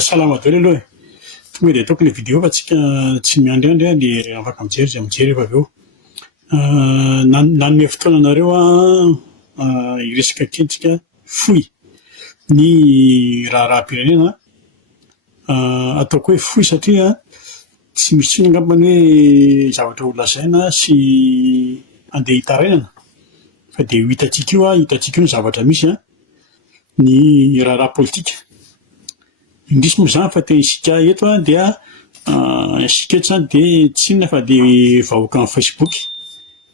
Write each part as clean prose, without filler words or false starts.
salama daholo aloha e. Tonga dia ataoko ilay vidéo fa tsika tsy miandriandry dia afaka mijery izay mijery efa avy eo. Nanome fotoana anareo hiresaka kentsika fohy ny raharaham-pirenena. Ataoko hoe fohy satria tsy misy inona angambany hoe zavatra ho lazaina sy andeha hitarainana fa dia hitantsika io ny zavatra misy ny raharaha politika. Indrisy moa izany fa isika eto dia isika eto izany dia tsy inona fa dia vahoaka amin'ny Facebook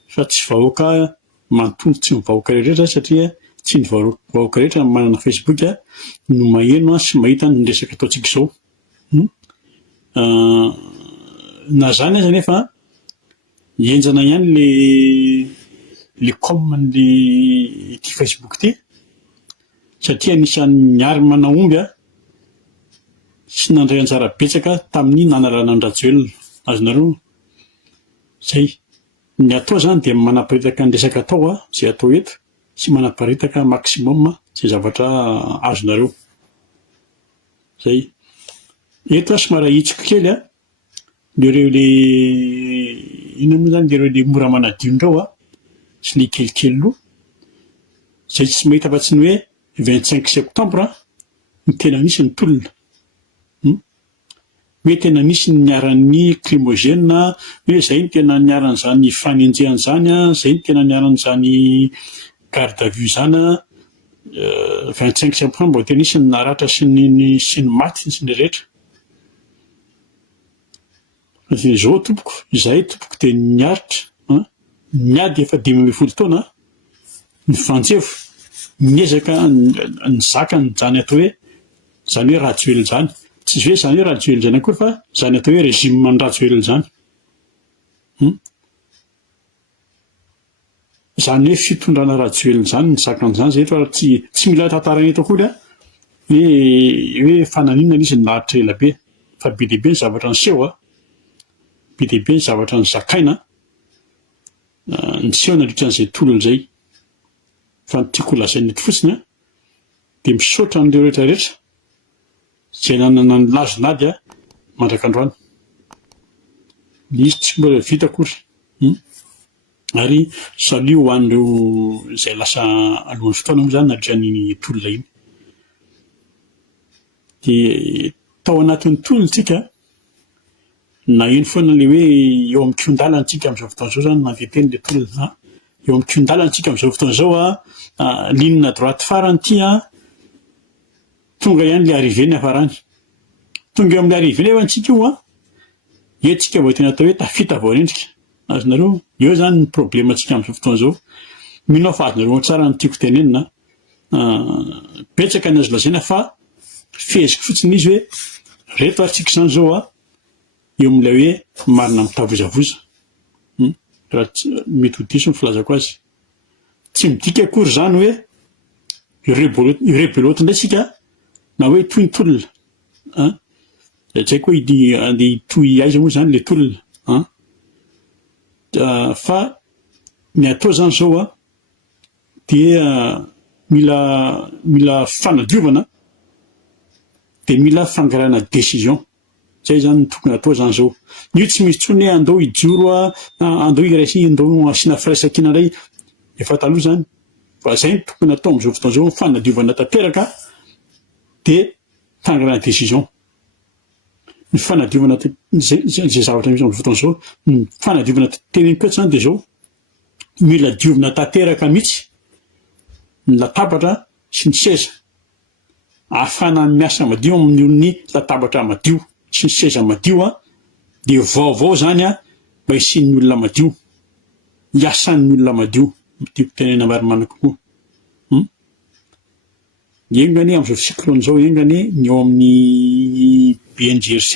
fa tsy vahoaka manontolo, tsy mivahoaka rehetra satria tsy ny vahoaka rehetra manana Facebook no maheno sy mahita ny resaka ataontsika izao. Na zany aza nefa hienjana ihany le com-ny ity Facebook ity satria anisan'ny niary manahomby sy nandray anjara betsaka tamin'ny nanalana ny Rajoelina. Azonareo zay ny atao zany dia manaparitaka ny resaka atao izay atao eto sy manaparitaka maximum izay zavatra azonareo. Zay eto somary hitsiko kely lereo le inona moa zany lereo le mora manadinondrao sy le kelikely loha zay tsy mahita fa tsy ny hoe 25 septembre ny tena nisy ny tolona. Hoe tena nisy ny niaran'ny crimogène, hoe zay ny tena niaran'izany fanenjehan'izany, zay ny tena niaran'izany garde à vue zany 25 septembre tena nisy ny naratra sy ny maty sy ny rehetra. Izao tompoko, izahay tompoko dia niaritra, niady efa 5 taona, nifanjevo, niezaka nizaka ny zany atao hoe zany hoe Rajoelina zany. Tsy hoe zany hoe Rajoelina zany akory fa zany atao hoe régime ny Rajoelina zany. Zany hoe fitondrana Rajoelina zany nizaka an'izany zay eto tsy mila tantarana eto akory hoe fananina izy nilahatra ela be fa be dia be ny zavatra niseho be dia be ny zavatra nizakaina niseho nandritra an'izay tolona izay. Fa ny tiako lazaina eto fotsiny dia misaotra an'ireo rehetrarehetra izay nanana ny lazonady mandrakandroany. Izy tsy mbola vita akory. Ary salut ho an'ireo izay lasa alohan'ny fotoana moa izany nandritran'iny tolona iny. Dia tao anatin'ny tolona tsika na eny foana ilay hoe eo amin'ny kion-dalana tsika amin'izao fotoana izao zany mandeha ilay tolona. Eo amin'ny kion-dalana tsika amin'izao fotoana izao ligne droite farany ity tonga ihany ilay arrivé ny hafarany. Tonga eo amin'ilay arrivé nefa antsika io eo tsika vao tena atao hoe tafita vao arendrika. Azonareo eo zany ny problème antsika amin'izao fotoana izao. Mino fa azonareo tsara ny tiako tenenina. Betsaka ny azo lazaina fa feziko fotsiny izy hoe reto antsika izany izao eo amin'ilay hoe marina mitavozavoza. Raha mety ho diso ny filazako azy. Tsy midika akory zany hoe rebelote indray sika na hoe toy ny tolona. Tsy haiko hoe andeha toy aiza moa zany le tolona. Fa ny atao zany zao dia mila fanadiovana dia mila fangarana décision. Zay zany tokony atao zany zao. Io tsy misy tsony hoe andao hijoro andao iraisy andao asiana firaisan-kina indray efa taloha zany. Fa zay ny tokony atao amin'izao fotoana izao fanadiovana tanteraka dia fangarana décision. Ny fanadiovana zay zavatra misy amin'izao fotoana izao ny fanadiovana teneniko eto zany dia zao mila diovina tanteraka mihitsy ny latabatra sy ny seza ahafahana miasa madio amin'ny latabatra madio sy ny seza madio dia vaovao zany mba hisian'ny olona madio, hiasan'ny olona madio. Tiako tenena marimarina kokoa. Engany amin'izao cyclone izao engany ny eo amin'ny BNGRC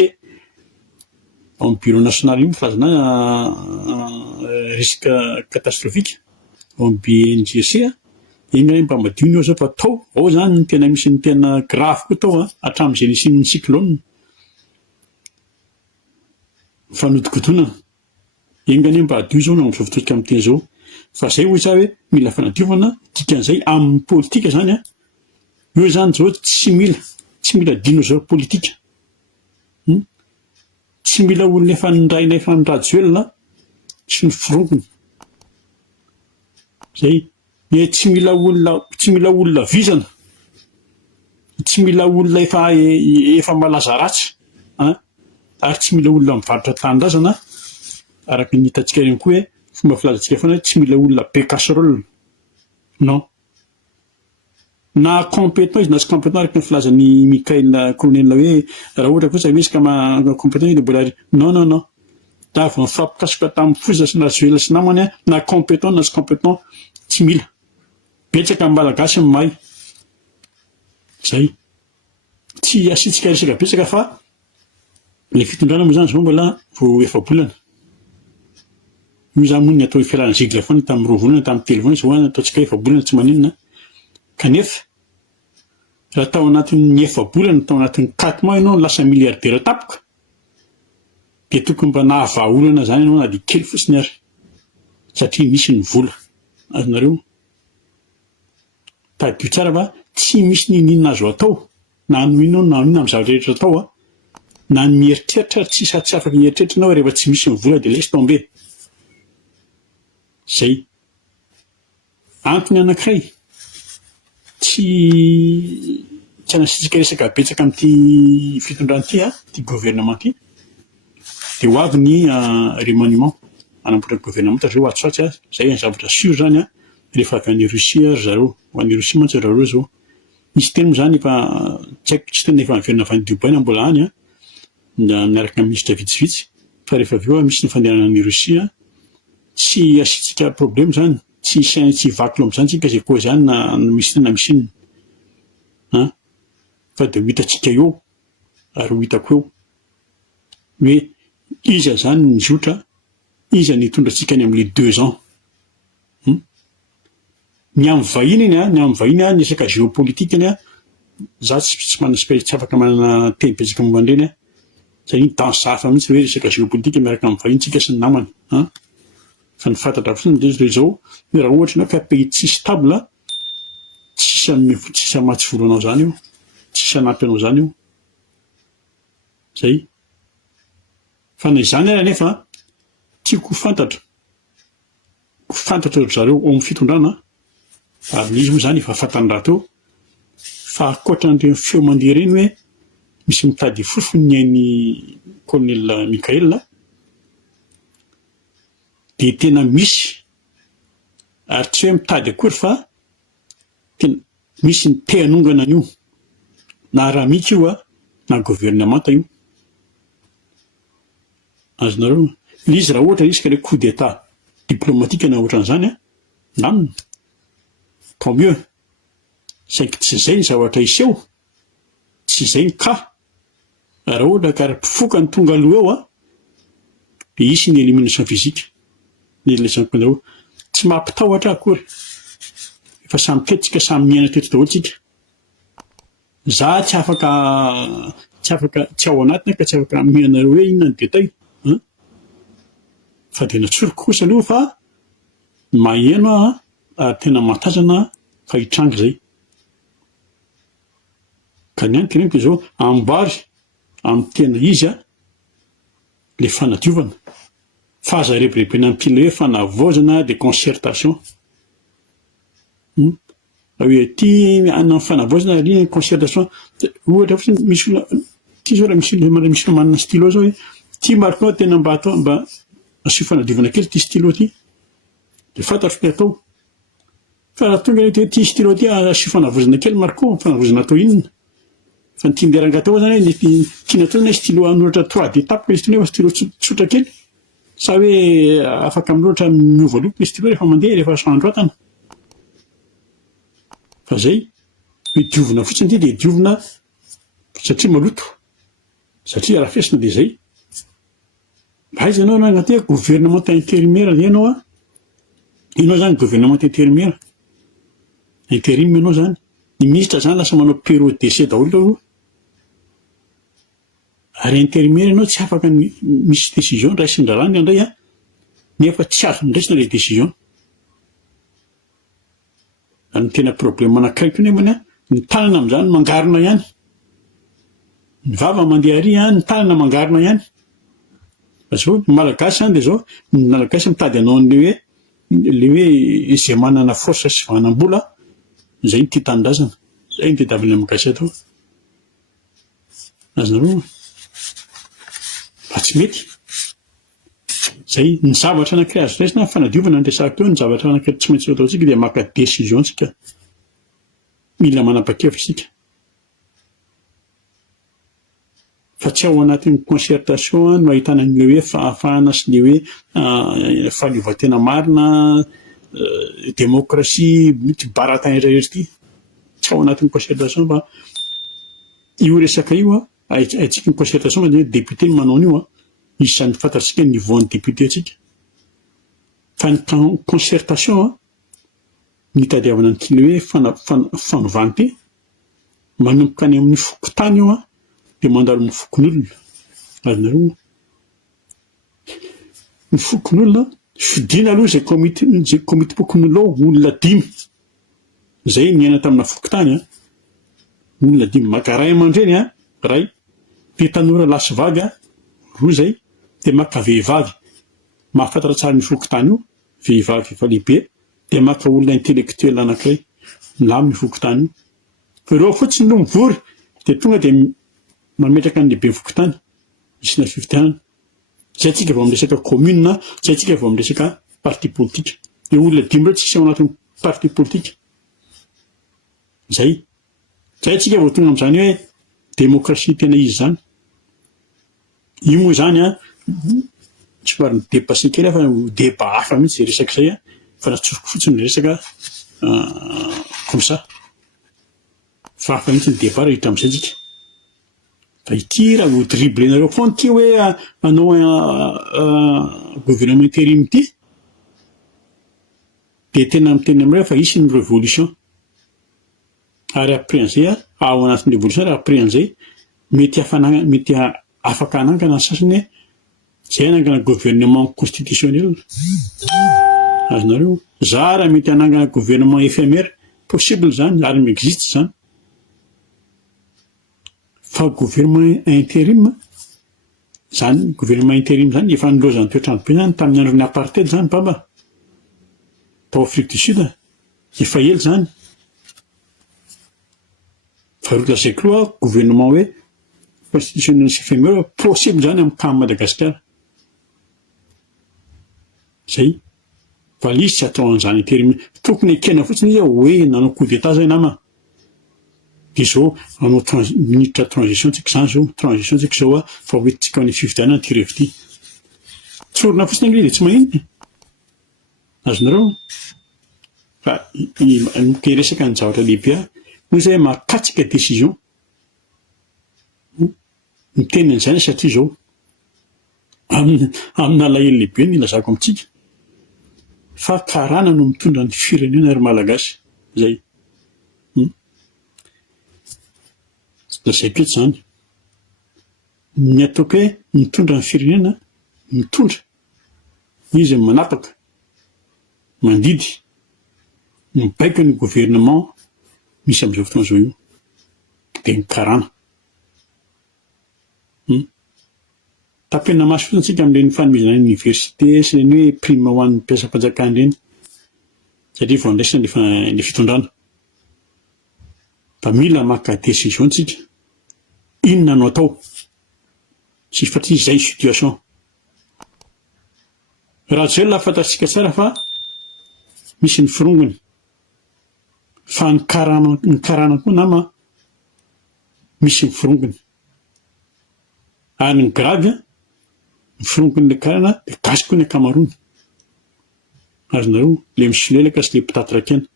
ao amin'ny bureau national io filazana risque catastrophique ao amin'ny BNGRC engany mba madio ny eo zao fa tao ao zany ny tena misy ny tena grave koa tao hatramin'izay nisian'ny cyclone fanodikodonana. Engany mba hadio zao amin'izao fotoantsika amin'ny teny izao. Fa zay hoy tsara hoe mila fanadiovana dikan'izay amin'ny politika zany io zany zao tsy mila tsy mila dinosaure politika. Tsy mila olona efa nindraina efa nirajoelona sy ny foronkony. Zay, tsy mila olona vizana. Tsy mila olona efa malaza ratsy, ary tsy mila olona mivarotra tanindrazana, araka ny hitantsika reny koa hoe fomba filazantsika foana tsy mila olona be casserole. Non. Na compétent izy na tsy compétent araka ny filazan'ny Michael Colonel hoe raha ohatra kosa misy ka compétent izy dia mbola non. Da avy mifampikasoka tamin'ny foza sy nazoela sy namany na compétent na tsy compétent tsy mila. Betsaka amin'ny malagasy ny mahay. Zay. Tsy asitsika resaka betsaka fa ilay fitondrana moa zany zao mbola vao efa-bolana. Io zany moa ny atao fialana zigla foana tamin'ny 2 volana tamin'ny 3 volana zao ataontsika efa-bolana tsy maninona. Kanefa raha tao anatin'ny efa-bolana tao anatin'ny 4 mois ianao lasa milliardaire tapoka, dia tokony mba nahavaolana zany ianao na dia kely fotsiny ary, satria misy ny vola. Azonareo tadio tsara fa tsy misy ninona azo atao na noinao na inona amin'ny zavatra rehetra atao na ny mieritreritra tsy afaka mieritreritra ianao rehefa tsy misy ny vola dia laisse tomber. Zay. Antony anankiray tsy hanasitsika resaka betsaka amin'ity fitondrana ity, ity gouvernement ity, dia ho avy ny remaniement anamboatra gouvernement zao atsoatsy zay ny zavatra sûr zany rehefa avy an'ny Russie zareo, ho an'ny Russie mantsy zareo zao. Misy teny moa zany efa tsy haiko tsy tena efa niverina avy any Dubai na mbola any miaraka amin'ny ministra vitsivitsy, fa rehefa avy eo misy ny fandehanana an'ny Russie tsy asitsika problème zany, tsy vaky lomby zany tsika zay koa zany na misy na misy inona. Fa dia ho hitantsika eo ary ho hitako eo hoe iza zany ny zotra, iza ny hitondrantsika any amin'ilay 2 ans. Ny amin'ny vahiny iny ny amin'ny vahiny ny resaka géopolitique iny za tsy afaka manana teny betsaka momba an'ireny satria danse hafa mihitsy hoe resaka géopolitique miaraka amin'ny vahiny tsika sy ny namany. Fa ny fantatra fotsiny dia zao raha ohatra ianao ka pays tsy stable, tsisy hamatsy vola anao zany io, tsisy hanampy anao zany io. Zay. Fa na izany ary anefa tiako ho fantatra zareo ao amin'ny fitondrana, ary izy moa zany efa fantany raha teo fa ankoatran'ireny feo mandeha ireny hoe misy mitady fofony ny ain'ny colonel Michael, dia tena misy, ary tsy hoe mitady akory fa tena misy ny te hanongana io, na ramika io na gouvernement io. Azonareo izy raha ohatra izy ka ilay coup d'état diplomatique na ohatran'izany namina, tant mieux. Saingy tsy izay ny zavatra iseho, tsy izay ny ka. Raha ohatra ka mpifoka ny tonga aloha eo dia isy ny élimination physique. Tsy mampitahotra akory. Efa samy ketrika samy miaina teto daholo tsika. Za tsy afaka ao anatiny ka tsy afaka mianareo hoe inona ny détail. Fa dia natsoriko kosa aloha fa maheno ary tena mahatazana fa hitrangy zay. Ka ny antony dia zao amboary amin'ny tena izy ilay fanadiovana. Fahaza rebirebena amin'ny hoe fanavaozana dia concertation. Hoe ity anona fanavaozana ary concertation. Ohatra fotsiny misy olona ity zao raha misy olona manana stylo zao hoe ity mariko tena mba atao mba asio fanadiovana kely ity stylo ity, dia fantatro ny atao. Fa raha tonga ity stylo ity asio fanavaozana kely mariko, fanavaozana atao inona? Fa ny tian'ny atao zany hoe tiana atao na stylo anoratra 3D tapaka izy nefa stylo tsotra kely, sa hoe afaka miloatra miova loko ny stylo rehefa mandeha rehefa andro atana. Fa zay hoe diovina fotsiny ity dia diovina satria maloto, satria arafesina dia zay. Aiza ianao anaty gouvernement intérimaire ianao ianao zany gouvernement intérimaire. Intérim ianao zany. Ny ministra zany lasa manao période d'essai daholo. Ary intérimaire ianao tsy afaka misy décision raisin-drarany indray nefa tsy azo ndraisina ilay décision. Ny tena problème anankiray koa nefany ny tanana amin'izany mangarina ihany. ny vava mandeha ary ny tanana mangarina ihany. Zao malagasy dia zao ny malagasy mitady anao le hoe izay manana force sy vanam-bola zay ny tia tanindrazana. Zay ny tadiavin'ny malagasy atao. Azonareo fa tsy mety. Zay ny zavatra anankiray azo raisina fanadiovana ny resaka teo, ny zavatra anankiray tsy maintsy ataontsika dia maka décision tsika. Mila manapa-kevitra tsika. Fa tsy ao anatin'ny concertation no ahitana an'ilay hoe fahafahana sy ilay hoe fahaleovantena marina, démocratie, baratin rehetra ity. Tsy ao anatin'ny concertation fa io resaka io haitsika ny concertation dia député no manao an'io izy zany fantatsika niveau-ny député tsika. Fa ny concertation ny tadiavana an'ilay hoe fanovana manomboka any amin'ny fokotany io dia mandalo mifokon'olona. Azonareo mifokon'olona fidiana aloha zay comité pokon'olao olona 5 zay niaina tamina fokotany olona 5 maka ray aman-dreny ray dia tanora lasy vavy roa zay dia maka vehivavy mahafantatra tsara ny fokotany io vehivavy efa lehibe dia maka olona intellectuel anankiray milamy ny fokotany io. Ireo fotsiny no mivory dia tonga dia mametraka ny lehibe fokotany isina fifidianana. Zay tsika vao miresaka commune, zay tsika vao miresaka parti politique. Dia olona 5 ireo tsisy ao anatin'ny parti politique. Zay tsika vao tonga amin'izany hoe démocratie tena izy zany. Io moa zany tsy maro ny dépassé kely fa débat hafa mihitsy resaka izay fa natsofoko fotsiny resaka comme ça. Fa hafa mihitsy ny débat rehetra amin'izay tsika. Fa ity raha ho driblenareo foana ity hoe hanao gouvernement intérim ity dia tena miteny amin'ireo fa hisy ny révolution. Ary après an'izay ao anatin'ny révolution ary après an'izay mety afaka hanangana ny sasany zay hanangana gouvernement constitutionnel. Azonareo za raha mety hanangana gouvernement éphémère possible zany ary m'existe zany. Fa gouvernement intérim zany, gouvernement intérim zany efa nilozan'ny toetrandro be zany tamin'ny andron'ny apartheid zany baba tao Afrique du Sud efa ela zany. Fa rotlazay koa gouvernement hoe constitutionnel sy éphémère possible zany amin'ny cas Madagascar. Zay fa izy tsy atao an'izany intérim tokony ekena fotsiny izy hoe nanao coup d'état zay nama. Dia zao anao minitra transition tsika zany zao transition tsika zao fa hoentintsika amin'ny fifidianana ty revo ity. Tsorina fotsiny angly dia tsy maninona. Azonareo fa resaka ny zavatra lehibe noho izay mahakatsika décision. Miteny an'izany satria zao amin'ny alahelo lehibe ny ilazako amintsika fa karana no mitondra ny firenena ary malagasy zay. Zay pety zany ny ataoko hoe mitondra ny firenena mitondra izy manapaka mandidy mibaiko ny gouvernement misy amin'izao fotoana izao io dia mikarana. Tapena maso fotsiny tsika amin'ireny fanomezana ny université sy ireny hoe prime ho an'ny mpiasam-panjakana ireny satria vao andraisana ilay fitondrana. Fa mila maka décision tsika inona no atao sy fatria izay situation. Raha zay lafantatsika tsara fa misy ny firongony fa ny karana koa nama misy ny firongony ary ny gravy ny firongony le karana dia gasy koa ny akamarony. Azonareo le misolelaka sy le mpitaterakena.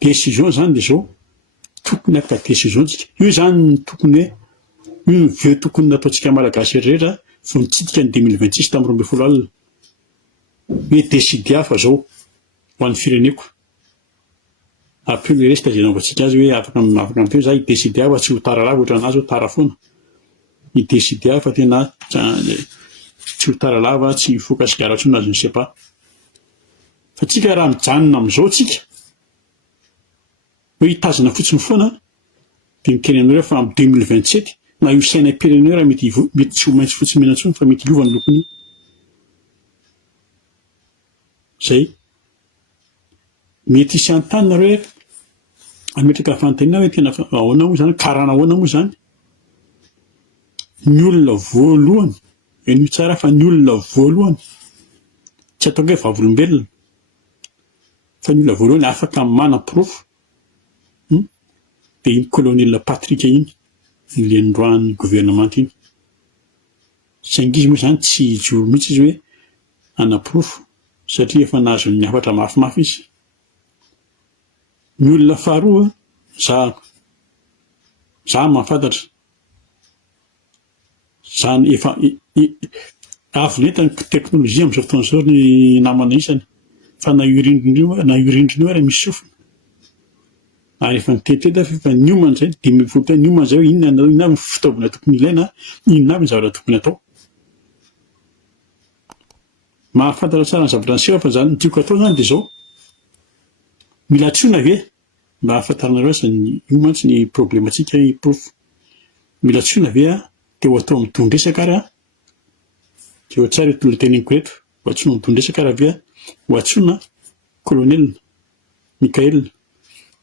Décision zany dia zao tokony aka décision tsika io zany ny tokony hoe io veo tokony nataontsika malagasy rehetra vao nitsidika ny 2026 tamin'ny 12 alina hoe décider fa zao ho an'ny fireneko. Après le reste dia nanaovantsika azy hoe afaka amin'io za hidécider fa tsy ho tara lava ohatran'azy ho tara foana. Hidécider fa tena tsy ho tara lava tsy hifoka sigara intsony azy ne sais pas. Fa tsika raha mijanona amin'izao tsika hoe hitazona fotsiny foana dia miteny aminareo fa amin'ny 2027 na io sainam-pirenena raha mety tsy ho maintsy fotsy mena intsony fa mety hiova ny lokony io. Zay mety hisy an-tany nareo hoe ametraka fanontaniana hoe tena ahoana moa zany, karana ahoana moa zany. Ny olona voalohany, eny tsara fa ny olona voalohany tsy ataoko hoe vavolombelona fa ny olona voalohany afaka manam-pirofo dia iny colonel Patrick iny le nindroan'ny gouvernement iny. Saingy izy moa zany tsy joro mihitsy izy hoe anam-pirofo satria efa nahazo ny hafatra mafimafy izy. Ny olona faharoa za mahafantatra zany efa avy nentany teknôlôjia amin'izao fotoana izao ny namana isany fa na io rindrina io ary misy sofina ary efa niteteteta fa ny homana zay 2021 ny homana zay hoe inona avy ny fitaovana tokony ilaina, inona avy ny zavatra tokony atao. Mahafantatra tsara ny zavatra niseho fa zany tiako atao zany dia zao mila tsoina ve mba hahafantaranareo azy io mantsy ny problemantsika pirofo. Mila tsoina ve teo atao amin'ny tondresaka ary teo tsara eto loteneniko eto ho atsoina amin'ny tondresaka ary ve ho atsoina colonel Michael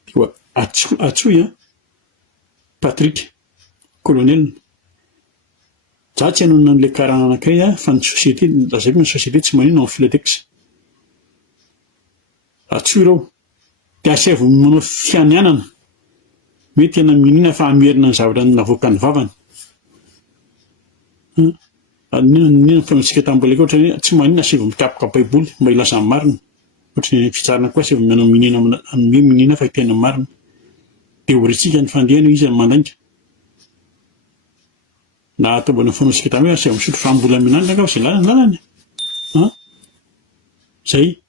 dia atsoy Patrick colonel. Za tsy hanonona an'ilay karana anankiray fa ny société lazaiko ny société tsy manino amin'ny filatekisa. Atsoy ireo dia asaivo manao fianianana hoe tena minina fa amerina ny zavatra navoaka ny vavany. Ninona fanaontsika tambola ohatra hoe tsy manina asaivo mikapoka baiboly mba ilaza ny marina. Ohatra ny fitsarana koa asaivo manao minina fa tena marina. Dia horintsika ny fandehana izy mandainga. Na atao mbola fanaontsika tamy hoe asaivo misotro fambolamena ka izay lalany. Zay.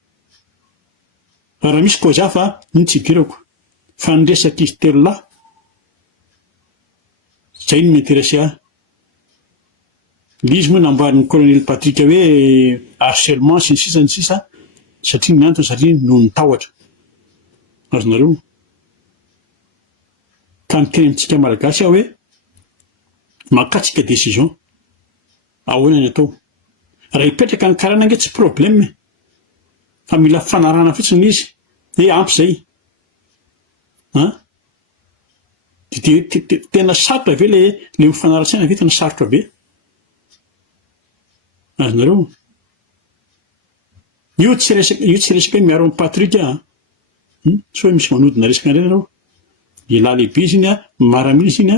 Raha misy koza fa iny tsy idirako fa ny resaka izy telo lahy zay no m'intéressé ahy. Izy moa namboarin'ny colonel Patrick hoe harcèlement sy ny sisa satria ny antony satria noho ny tahotra. Azonareo ka miteny amintsika malagasy aho hoe makatsika décision ahoana ny atao. Raha hipetraka ny karana ange tsy problème fa mila fanarana fotsiny izy hoe ampy zay. Tena sarotra ve le mifanara-tsaina ve tena sarotra be. Azonareo io tsy resaka hoe miaro amin'ny Patrick tsy hoe misy manodina resaka indray nareo. Lehilahy lehibe izy iny maramila izy iny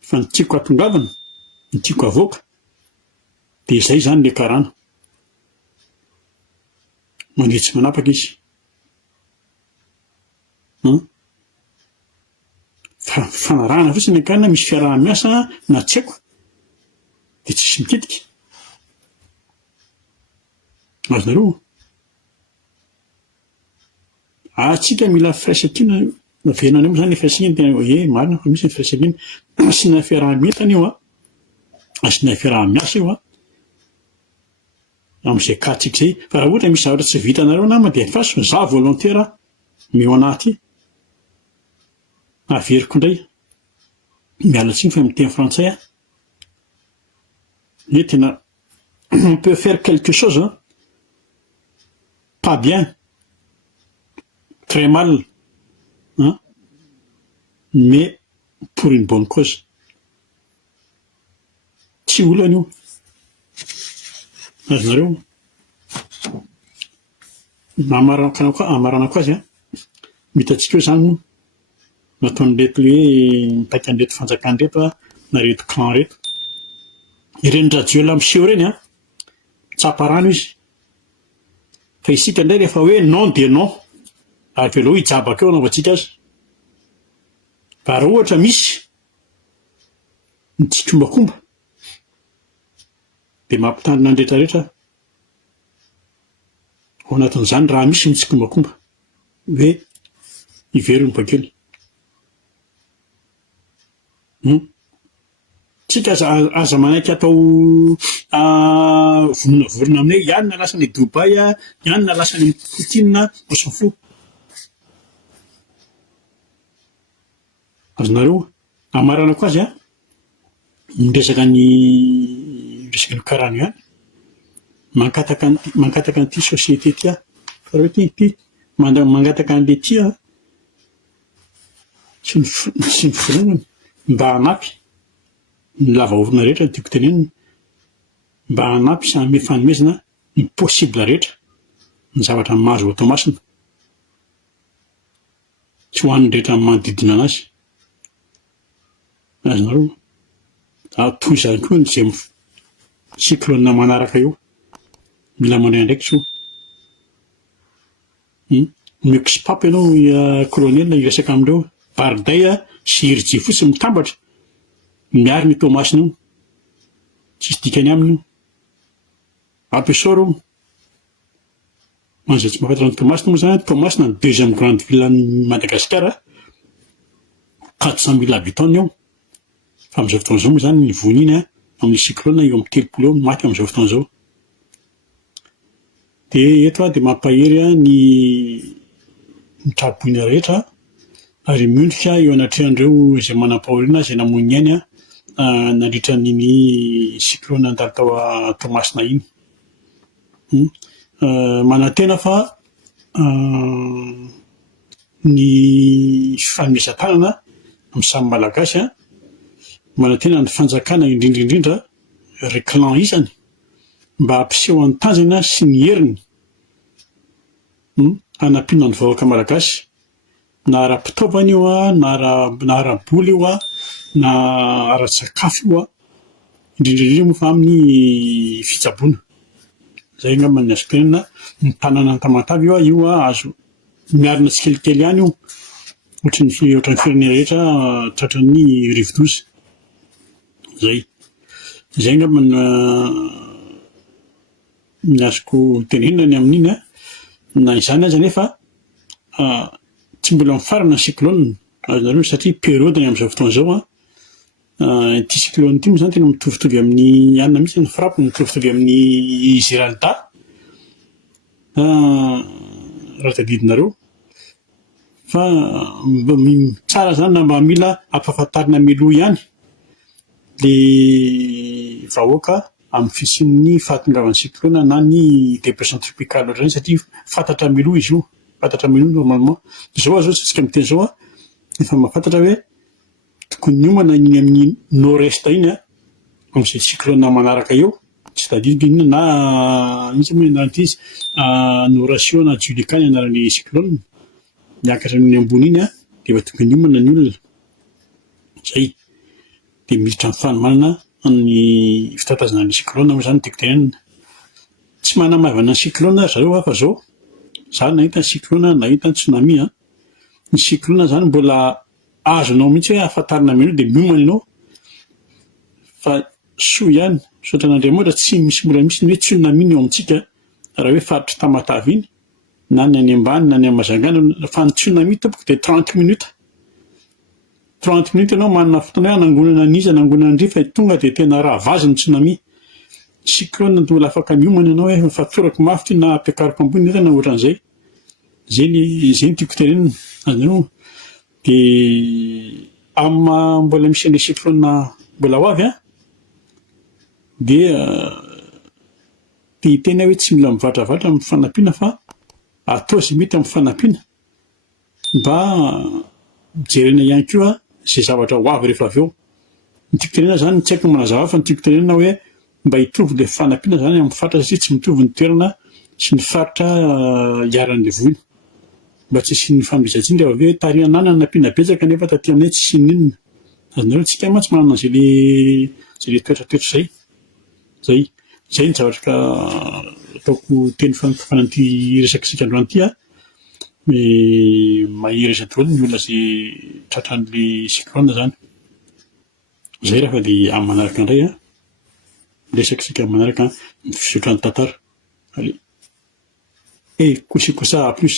fa ny tiako atongavana, ny tiako avoaka dia izay zany le karana. Mandeha tsy manapaka izy. Fanarahana fotsiny ny karana misy fiaraha-miasa na tsy haiko dia tsisy miketika. Azonareo atsika mila firaisan-kina venana moa zany ny firaisan-kina tena marina fa misy ny firaisan-kina asiana fiaraha-mientana io asiana fiaraha-miasa io amin'izay katsika izay. Fa raha ohatra misy zavatra tsy vitanareo nama dia faso za volontaire meo anaty averiko indray miala tsiny fa miteny frantsay hoe tena on peut faire quelque chose pas bien, très mal, mais pour une bonne cause. Tsy olana io. Azonareo amarana ko azy mitatsika eo zany nataon'reto hoe mitaika an'reto fanjakan'reto na reto clan reto ireny radio lamseho reny tsapa rano izy fa isika indray rehefa hoe non de non ary velao hijabaka eo anaovantsika azy. Fa raha ohatra misy mitsikombakomba dia mampitandrina ny rehetrarehetra ao anatin'izany raha misy mitsikombakomba hoe hiveriny bakely. Tsika aza manaiky atao vononavorona aminay ihany na lasa ny Dubai ihany na lasa ny Poutine on s'en fout. Azonareo amarana koa azy a miresaka ny karany ihany mankataka an'ity société ty a fa raha ty mangataka an'le ty a sy ny fironany mba hanampy ny lavaorona rehetra tiako tenenina mba hanampy sy hanome fanomezana ny possible rehetra ny zavatra mahazo atao masina tsy ho an'ny rehetra manodidina anazy azonareo toy izany koa zay cyclone manaraka eo mila manao ndraiky so mioky sy papo ianao colonel iresaka amindreo bariday a sy hiriji fotsy mitambatra miary ny tomasina io tsisy dikany aminy io ampiasao reo manzay tsy mahafantatra ny tomasina moa zany tomasina ny deuxième grande ville ny Madagascar 400 000 habitants eo fa amin'izao fotoana izao moa zany ny voniny amin'ny cyclone eo amin'ny 30 eo maty amin'izao fotoana izao dia eto dia mampahery ny traboina rehetra ary miondrika eo anatrehan'ireo izay manam-pahoriana izay namoy ainy nandritra n'iny cyclone nandalo tao Tomasina iny manantena fa ny fanomezan-tanana amin'ny samy malagasy manantena ny fanjakana indrindra reclan isany mba hampiseho ny tanjana sy ny heriny hanampiana ny vahoaka malagasy na ara-pitaovana io na ara-bola io na ara-tsakafo io indrindra moa fa amin'ny fitsaboana zay angamba ny azo tenenina ny tanàna ny Tamatavy io azo miarina tsikelikely ihany io ohatran'ny firenena rehetra tratran'ny rivo-doza zay angamba ny azoko tenenina ny amin'iny na izany aza nefa tsy mbola mifarana ny cyclone azonareo satria période amin'izao fotoana izao ity cyclone ity moa zany tena mitovitovy amin'ny anona mihitsy ny frappe mitovitovy amin'ny Geralda raha tadidinareo fa tsara zany na mba mila ampahafantarina mialoha ihany le vahoaka amin'ny fisian'ny fahatongavan'ny cyclone na ny dépression tropicale ohatr'izany satria fantatra mialoha izy io fantatra mialoha normalement zao zao tsika miteny zao efa mahafantatra hoe tokony miomana iny amin'ny nord-est iny amin'izay cyclone manaraka eo tsy tadidiko iny na misy moa ianarana izy Noratio na Julika ny anaran'ny cyclone miakatra amin'ny ambony iny dia efa tokony miomana ny olona zay dia miditra amin'ny fanomanana ny fitatazana ny cyclone moa zany tiako tenenina tsy manamavana ny cyclone zareo fa zao za nahita ny cyclone nahita ny tsunami ny cyclone zany mbola azonao mihitsy hoe ahafantarina amin'io dia miomana ianao fa soa ihany sotran'Andriamanitra tsy misy mbola misy ny hoe tsunami eo amintsika raha hoe faritra Tamatavy iny na ny any ambany na ny Mazangana fa ny tsunami tompoko dia 30 minutes 30 minutes ianao manana fotoana hoe anangonana n'iza anangonana ny rifa tonga dia tena ravazy ny tsunami cyclone mbola afaka miomana ianao hoe fatorako mafy na ampiakariko ambony na ohatran'izay zay ny tiako tenenina azonareo dia amin'ny mbola misy an'ilay cyclone mbola ho avy dia tena hoe tsy mila mivadravadra amin'ny fanampiana fa atao izay mety amin'ny fanampiana mba jerena ihany koa izay zavatra ho avy rehefa avy eo ny tiako tenenina zany tsy haiko manazava fa ny tiako tenenina hoe mba hitovy ilay fanampiana zany amin'ny faritra satria tsy mitovy ny toerana sy ny faritra iaran'ilay voly mba tsy sy ny fanomezan-tsiny rehefa hoe tarihanana nampiana betsaka nefa taty aminay tsy sy ninona azonareo tsika mantsy manana izay le toetratoetra zay ny zavatra ataoko teny fananty resakasika androany ity mahery daholo ny olona izay tratran'ilay cyclone zany zay raha fa dia amin'ny manaraka indray resakasika amin'ny manaraka ny fisotroan'ny tantara allez kosa à plus